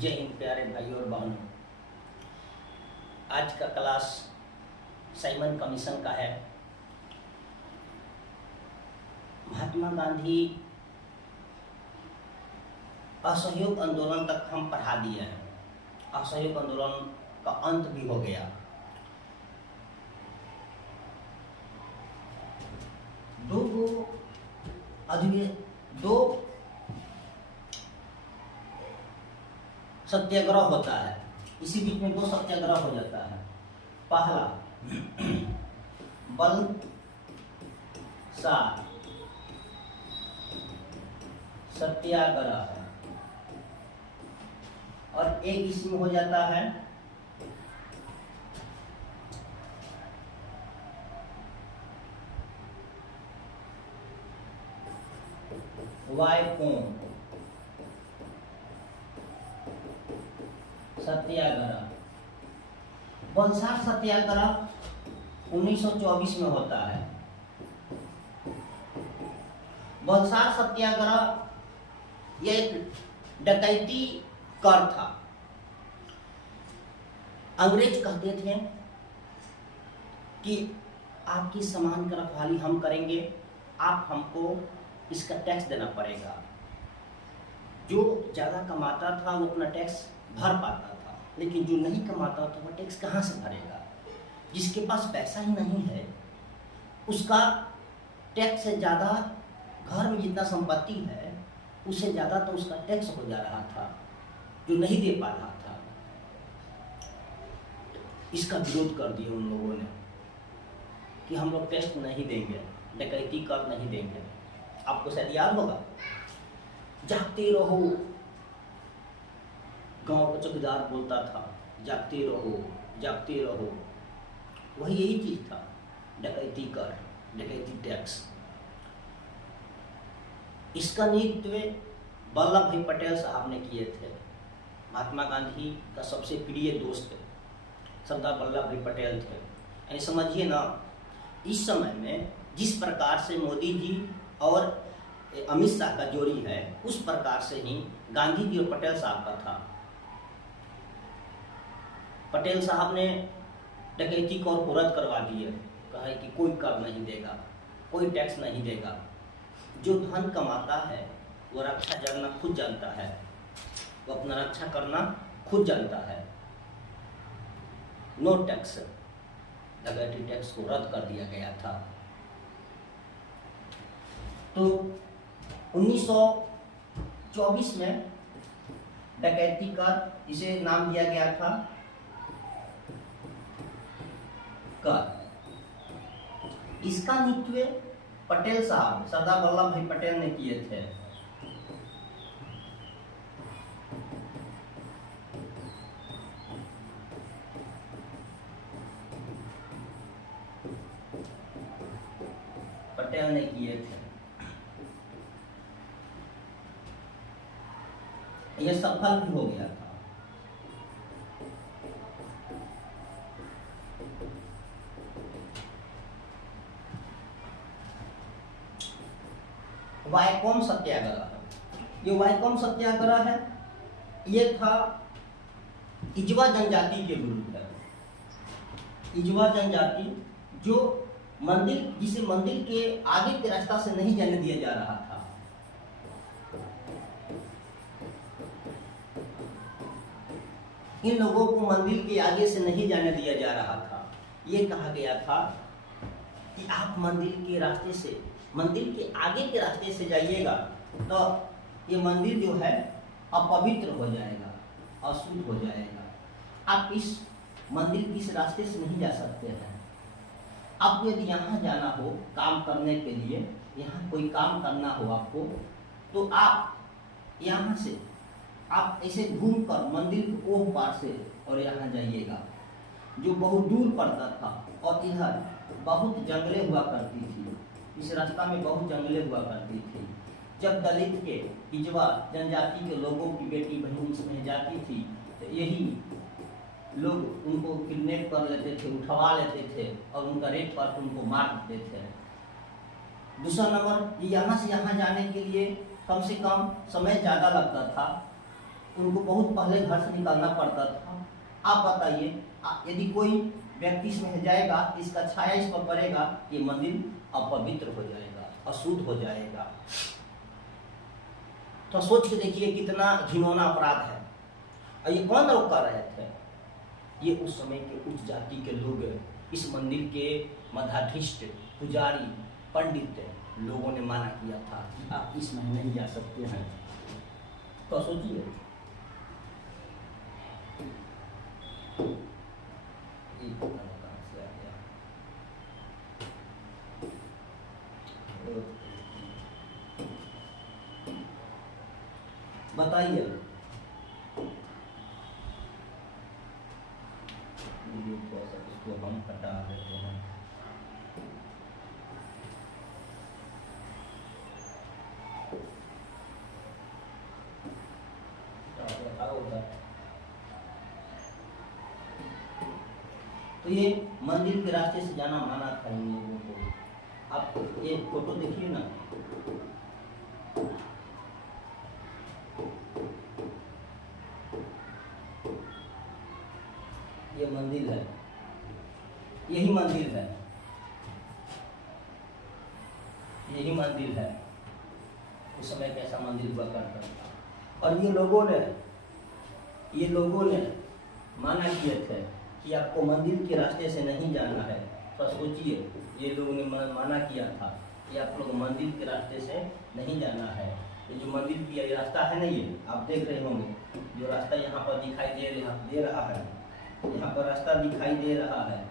जय हिंद प्यारे भाइयों और बहनों। आज का क्लास साइमन कमीशन का है। महात्मा गांधी असहयोग आंदोलन तक हम पढ़ा दिए हैं। असहयोग आंदोलन का अंत भी हो गया। दो सत्याग्रह होता है। इसी बीच में दो सत्याग्रह हो जाता है। पहला बलसार सत्याग्रह और एक इसमें हो जाता है वायकोम सत्याग्रह। बलसार सत्याग्रह 1924 में होता है। बलसार सत्याग्रह यह एक डकैती कर था। अंग्रेज कहते थे कि आपकी सामान की रखवाली हम करेंगे, आप हमको इसका टैक्स देना पड़ेगा। जो ज़्यादा कमाता था वो अपना टैक्स भर पाता था, लेकिन जो नहीं कमाता था वो टैक्स कहाँ से भरेगा। जिसके पास पैसा ही नहीं है उसका टैक्स से ज़्यादा, घर में जितना संपत्ति है उससे ज़्यादा तो उसका टैक्स हो जा रहा था, जो नहीं दे पा रहा था। इसका विरोध कर दिया उन लोगों ने कि हम लोग टैक्स नहीं देंगे, डकैती कर नहीं देंगे। आपको शायद याद होगा, जागते रहो, गांव का चौकीदार बोलता था, जागते रहो जागते रहो। वही यही चीज था, डकैती कर, डकैती टैक्स। इसका नेतृत्व वल्लभ भाई पटेल साहब ने किए थे। महात्मा गांधी का सबसे प्रिय दोस्त सरदार वल्लभ भाई पटेल थे। यानी समझिए ना, इस समय में जिस प्रकार से मोदी जी और अमित शाह का जोड़ी है, उस प्रकार से ही गांधी जी और पटेल साहब का था। पटेल साहब ने डकैती कर को रद्द करवा दिए। कहा कि कोई कर नहीं देगा, कोई टैक्स नहीं देगा। जो धन कमाता है वो रक्षा करना खुद जानता है, वो अपना रक्षा करना खुद जानता है। नो टैक्स, डकैती टैक्स को रद्द कर दिया गया था। तो 1924 में डकैती कर, इसे नाम दिया गया था कर। इसका नेतृत्व पटेल साहब, सरदार वल्लभ भाई पटेल ने किए थे। पटेल ने किए थे। यह सफल भी हो गया था। वायकोम सत्याग्रह, ये वायकोम सत्याग्रह है, ये था इजवा जनजाति के विरुद्ध है। इजवा जनजाति जो मंदिर, जिसे मंदिर के आगे के रास्ता से नहीं जाने दिया जा रहा था। इन लोगों को मंदिर के आगे से नहीं जाने दिया जा रहा था। ये कहा गया था कि आप मंदिर के रास्ते से, मंदिर के आगे के रास्ते से जाइएगा तो ये मंदिर जो है अपवित्र हो जाएगा, अशुद्ध हो जाएगा। आप इस मंदिर के इस रास्ते से नहीं जा सकते हैं। आपको यदि यहाँ जाना हो काम करने के लिए, यहाँ कोई काम करना हो आपको, तो आप यहाँ से आप ऐसे घूम कर मंदिर के ओह पार से और यहाँ जाइएगा, जो बहुत दूर पड़ता था। और इधर बहुत जंगलें हुआ करती थी। इस रास्ता में बहुत जंगलें हुआ करती थी। जब दलित के, इजवा जनजाति के लोगों की बेटी बहन इसमें जाती थी तो यही लोग उनको किडनैप कर लेते थे, उठवा लेते थे और उनका रेप कर उनको मार देते थे। दूसरा नंबर, यहाँ से यहाँ जाने के लिए कम से कम समय ज़्यादा लगता था। उनको बहुत पहले घर से निकलना पड़ता था। आप बताइए, यदि कोई व्यक्ति इसमें जाएगा, इसका छाया इस पर पड़ेगा, ये मंदिर अपवित्र हो जाएगा, अशुद्ध हो जाएगा। तो सोच के देखिए कितना घिनौना अपराध है। और ये कौन लोग कर रहे थे? ये उस समय के उच्च जाति के लोग, इस मंदिर के मठाधीश, पुजारी, पंडित लोगों ने मना किया था कि आप इसमें नहीं जा सकते हैं। तो सोचिए, बताइए, इसको हम हटा देते हैं। तो ये मंदिर के रास्ते से जाना माना था इन लोगों को। आप ये फोटो देखिए ना, ये मंदिर है, यही मंदिर है, यही मंदिर है। उस समय कैसा मंदिर हुआ करता था। और ये लोगों ने माना किए थे कि आपको मंदिर के रास्ते से नहीं जाना है। तो सोचिए, ये लोगों ने माना किया था कि आप लोग मंदिर के रास्ते से नहीं जाना है। ये जो मंदिर की ये रास्ता है ना, ये आप देख रहे होंगे, जो रास्ता यहाँ पर दिखाई दे रहा है, यहाँ पर रास्ता दिखाई दे रहा है,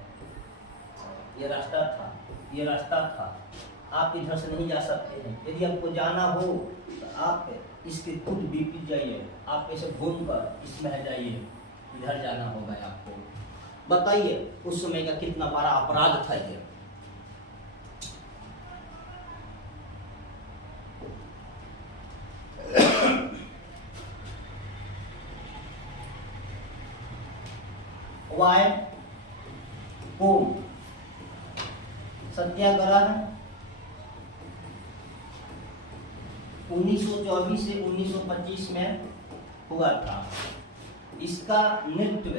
ये रास्ता था। आप इधर से नहीं जा सकते हैं। यदि आपको जाना हो तो आप इसके खुद विपरीत जाइए, आप ऐसे घूम कर इसमें जाइए, इधर जाना होगा आपको। बताइए उस समय का कितना बड़ा अपराध था ये। वाय कोम सत्याग्रह 1924 से 1925 में हुआ था। इसका नेतृत्व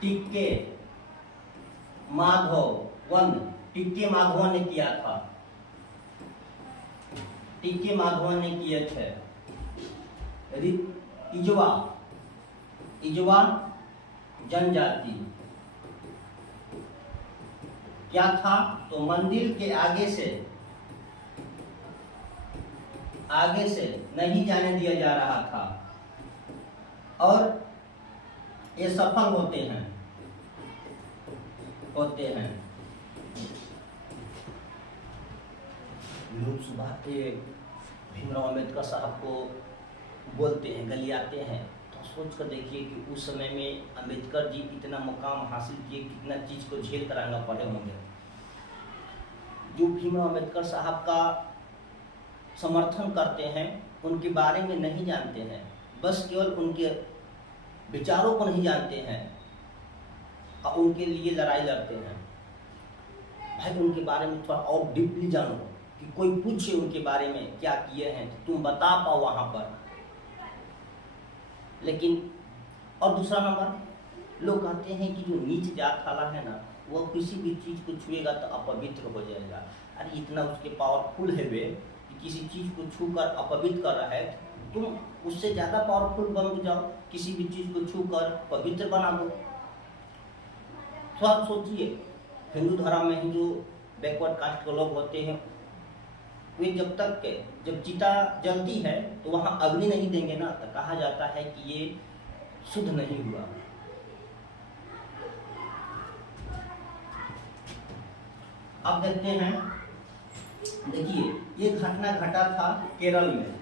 टिक्के माधवन ने किया था। टिक्के माधवन ने किए थे। इजवा जनजाति क्या था? तो मंदिर के आगे से नहीं जाने दिया जा रहा था, और ये सफल होते हैं। लोग सुबह के भीमराव अम्बेडकर साहब को बोलते हैं, गलियाते हैं। तो सोच कर देखिए कि उस समय में अम्बेडकर जी इतना मुकाम हासिल किए, कितना चीज को झेल कर आना पड़े होंगे। जो भीमराव अम्बेडकर साहब का समर्थन करते हैं, उनके बारे में नहीं जानते हैं, बस केवल उनके विचारों को नहीं जानते हैं और उनके लिए लड़ाई लड़ते हैं। भाई उनके बारे में थोड़ा और डीपली जानो, कि कोई पूछे उनके बारे में क्या किए हैं तो तुम बता पाओ वहां पर। लेकिन और दूसरा नंबर, लोग कहते हैं कि जो नीच जात वाला है ना, वो किसी भी चीज को छुएगा तो अपवित्र हो जाएगा। अरे इतना उसके पावरफुल है वे कि किसी चीज को छू कर अपवित्र कर रहा है, तुम उससे ज्यादा पावरफुल बन जाओ, किसी भी चीज को छू कर पवित्र बना दो। तो आप सोचिए, हिंदू धर्म में ही जो बैकवर्ड कास्ट के लोग होते हैं, वे जब चिता जलती है तो वहां अग्नि नहीं देंगे ना, तो कहा जाता है कि ये शुद्ध नहीं हुआ। अब देखते हैं, देखिए ये घटना घटा था केरल में,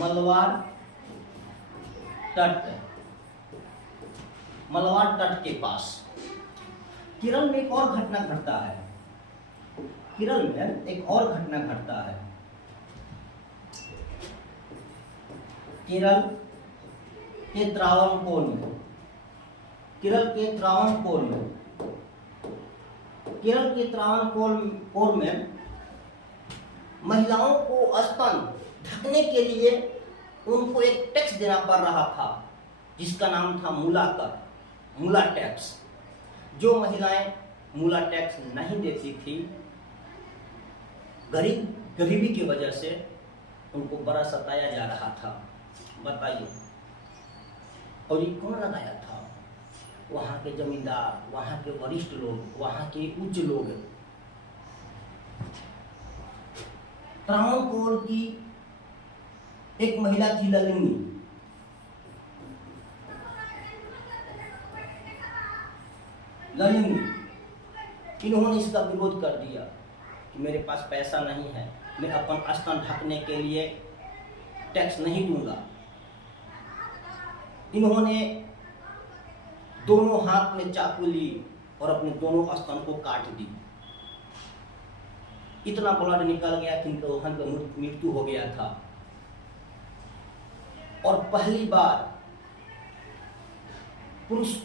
मलबार तट के पास। केरल में एक और घटना घटता है। केरल के त्रावणकोर में महिलाओं को स्तन ढकने के लिए उनको एक टैक्स देना पड़ रहा था जिसका नाम था मूला कर, मूला टैक्स। जो महिलाएं मूला टैक्स नहीं देती थी, गरीबी की वजह से उनको बड़ा सताया जा रहा था। बताइए, और ये कौन लगाया था? वहाँ के जमींदार, वहाँ के वरिष्ठ लोग, वहाँ के उच्च लोग। त्रावणकोर की एक महिला थी ललिनी। इन्होंने इसका विरोध कर दिया कि मेरे पास पैसा नहीं है, मैं अपन स्तन ढकने के लिए टैक्स नहीं दूंगा। इन्होंने दोनों हाथ में चाकू ली और अपने दोनों स्तन को काट दी। इतना ब्लड निकल गया कि इनका वहां मृत्यु हो गया था। और पहली बार पुरुष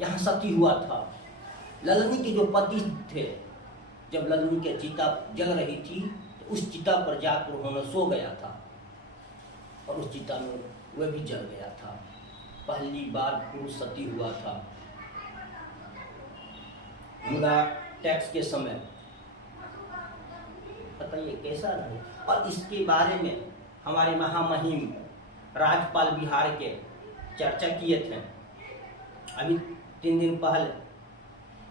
यहाँ सती हुआ था। ललनी के जो पति थे, जब ललनी के चिता जल रही थी तो उस चिता पर जाकर उन्होंने सो गया था और उस चिता में वह भी जल गया था। पहली बार पुरुष सती हुआ था मूला टैक्स के समय। बताइए कैसा रहा। और इसके बारे में हमारे महामहिम राज्यपाल बिहार के चर्चा किए थे अभी 3 दिन पहले,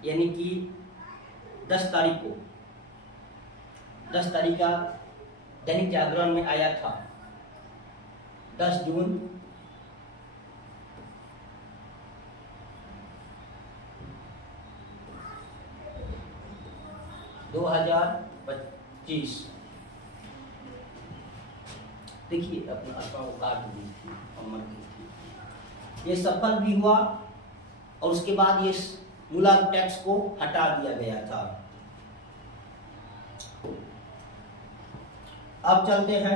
यानी कि 10 तारीख का दैनिक जागरण में आया था। 10 जून 2025। देखिए अपना अकाउंट काट दी थी, अमर की थी। ये सफल भी हुआ और उसके बाद ये मूला टैक्स को हटा दिया गया था। अब चलते हैं